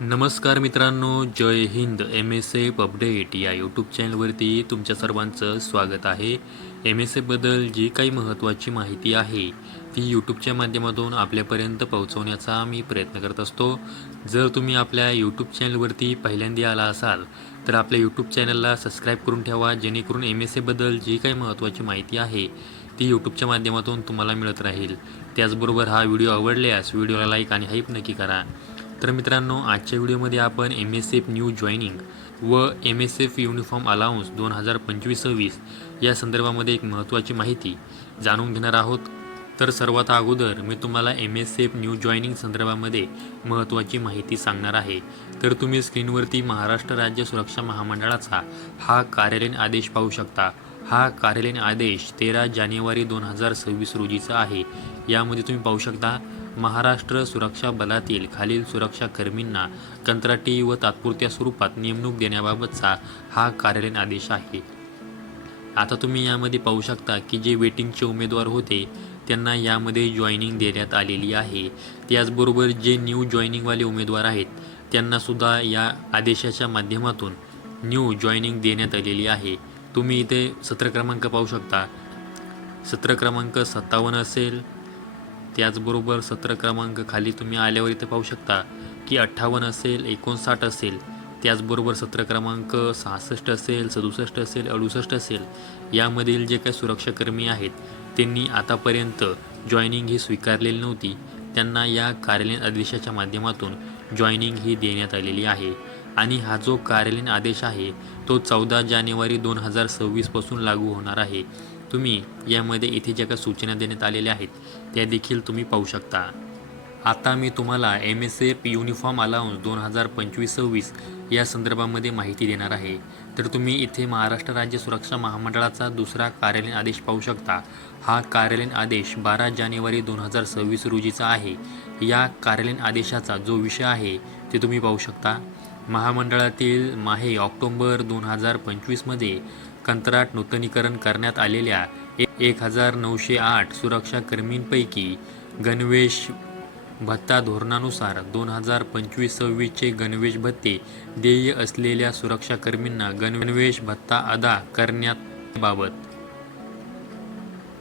नमस्कार मित्रांनो, जय Hind. MSF update या यूट्यूब चॅनलवरती तुमच्या सर्वांचं स्वागत आहे. MSFबद्दल जी काही महत्त्वाची माहिती आहे ती यूट्यूबच्या माध्यमातून आपल्यापर्यंत पोहोचवण्याचा मी प्रयत्न करत असतो. जर तुम्ही आपल्या यूट्यूब चॅनलवरती पहिल्यांदा आला असाल तर आपल्या यूट्यूब चॅनलला सबस्क्राईब करून ठेवा, जेणेकरून MSFबद्दल जी काही महत्त्वाची माहिती आहे ती यूट्यूबच्या माध्यमातून तुम्हाला मिळत राहील. त्याचबरोबर हा व्हिडिओ आवडल्यास व्हिडिओला लाईक आणि हाईप नक्की करा. तर मित्रांनो, आजच्या व्हिडिओमध्ये आपण MSF न्यू जॉईनिंग व MSF युनिफॉर्म अलाउन्स 2025-26 या संदर्भामध्ये एक महत्त्वाची माहिती जाणून घेणार आहोत. तर सर्वात अगोदर मी तुम्हाला MSF न्यू जॉईनिंग संदर्भामध्ये महत्त्वाची माहिती सांगणार आहे. तर तुम्ही स्क्रीनवरती महाराष्ट्र राज्य सुरक्षा महामंडळाचा हा कार्यालयीन आदेश पाहू शकता. हा कार्यालयीन आदेश 13 जानेवारी 2026 रोजीचा आहे. यामध्ये तुम्ही पाहू शकता, महाराष्ट्र सुरक्षा बलातील खालील सुरक्षा कर्मींना कंत्राटी व तात्पुरत्या स्वरूपात नेमणूक देण्याबाबतचा हा कार्यालयीन आदेश आहे. आता तुम्ही यामध्ये पाहू शकता की जे वेटिंगचे उमेदवार होते त्यांना यामध्ये जॉईनिंग देण्यात आलेली आहे. त्याचबरोबर जे न्यू जॉईनिंगवाले उमेदवार आहेत त्यांनासुद्धा या आदेशाच्या माध्यमातून न्यू जॉईनिंग देण्यात आलेली आहे. तुम्ही इथे सत्र क्रमांक पाहू शकता. सत्र क्रमांक 57 असेल. त्याचबरोबर सत्र क्रमांक खाली तुम्ही आल्यावर इथे पाहू शकता की 58 असेल, 59 असेल. त्याचबरोबर सत्र क्रमांक 66 असेल, 67 असेल, 68 असेल. यामधील जे काही सुरक्षाकर्मी आहेत त्यांनी आतापर्यंत जॉईनिंग ही स्वीकारलेली नव्हती. त्यांना या कार्यालयीन आदेशाच्या माध्यमातून जॉईनिंग ही देण्यात आलेली आहे. आणि हा जो कार्यालयीन आदेश आहे तो 14 जानेवारी 2026 पासून लागू होणार आहे. तुम्ही यामध्ये इथे ज्या काही सूचना देण्यात आलेल्या आहेत त्या देखील तुम्ही पाहू शकता. आता मी तुम्हाला MSF युनिफॉर्म अलाउन्स 2025-26 या संदर्भामध्ये माहिती देणार आहे. तर तुम्ही इथे महाराष्ट्र राज्य सुरक्षा महामंडळाचा दुसरा कार्यालयीन आदेश पाहू शकता. हा कार्यालयीन आदेश 12 जानेवारी 2026 रोजीचा आहे. या कार्यालयीन आदेशाचा जो विषय आहे ते तुम्ही पाहू शकता. महामंडळातील माहे ऑक्टोबर 2025मध्ये कंत्राट नूतनीकरण करण्यात आलेल्या 1908 सुरक्षाकर्मींपैकी गणवेश भत्ता धोरणानुसार 2025-26चे गणवेश भत्ते देय असलेल्या सुरक्षाकर्मींना गणवेश भत्ता अदा करण्याबाबत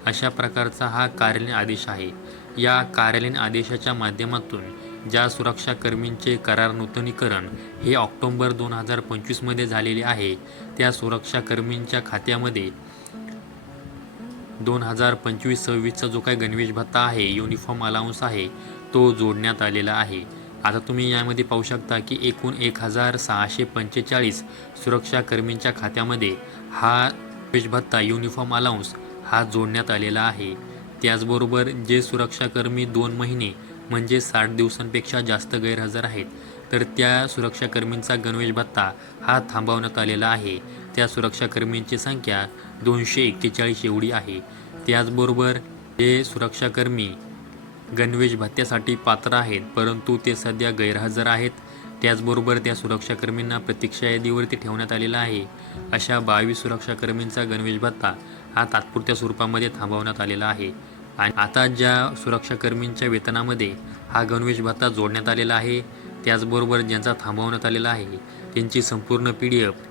अशा प्रकारचा हा कार्यालयीन आदेश आहे. या कार्यालयीन आदेशाच्या माध्यमातून ज्या सुरक्षाकर्मींचे करार नूतनीकरण हे ऑक्टोबर 2025मध्ये झालेले आहे त्या सुरक्षाकर्मींच्या खात्यामध्ये 2025-26चा जो काही गणवेश भत्ता आहे, युनिफॉर्म अलाउन्स आहे, तो जोडण्यात आलेला आहे. आता तुम्ही यामध्ये पाहू शकता की एकूण 1645 सुरक्षाकर्मींच्या खात्यामध्ये हा गणवेश भत्ता युनिफॉर्म अलाउन्स हा जोडण्यात आलेला आहे. त्याचबरोबर जे सुरक्षाकर्मी 2 महिने म्हणजे 60 दिवसांपेक्षा जास्त गैरहजर आहेत तर त्या सुरक्षाकर्मींचा गणवेश भत्ता हा थांबवण्यात आलेला आहे. त्या सुरक्षाकर्मींची संख्या 241 एवढी आहे. त्याचबरोबर जे सुरक्षाकर्मी गणवेश भत्त्यासाठी पात्र आहेत परंतु ते सध्या गैरहजर आहेत, त्याचबरोबर त्या सुरक्षाकर्मींना प्रतीक्षा यादीवरती ठेवण्यात आलेला आहे. अशा 22 सुरक्षाकर्मींचा गणवेश भत्ता हा तात्पुरत्या स्वरूपामध्ये थांबवण्यात आलेला आहे. आणि आता ज्या सुरक्षाकर्मींच्या वेतनामध्ये हा गणवेश भत्ता जोडण्यात आलेला आहे त्याचबरोबर ज्यांचा थांबवण्यात आलेला आहे त्यांची संपूर्ण PDF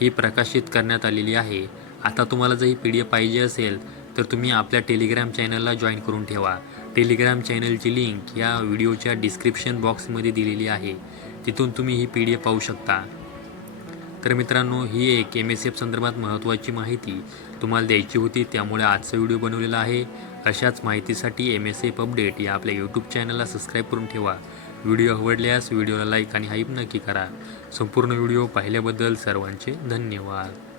ही प्रकाशित करण्यात आलेली आहे. आता तुम्हाला जर ही PDF पाहिजे असेल तर तुम्ही आपल्या टेलिग्राम चॅनलला जॉईन करून ठेवा. टेलिग्राम चॅनलची लिंक या व्हिडिओच्या डिस्क्रिप्शन बॉक्समध्ये दिलेली आहे. तिथून तुम्ही ही PDF पाहू शकता. तर मित्रांनो, ही एक MSF संदर्भात महत्त्वाची माहिती तुम्हाला द्यायची होती, त्यामुळे आजचा व्हिडिओ बनवलेला आहे. अशाच माहितीसाठी MSF अपडेट या आपल्या यूट्यूब चॅनलला सबस्क्राईब करून ठेवा. व्हिडिओ आवडल्यास व्हिडिओला लाईक आणि हाईप नक्की करा. संपूर्ण व्हिडिओ पाहिल्याबद्दल सर्वांचे धन्यवाद.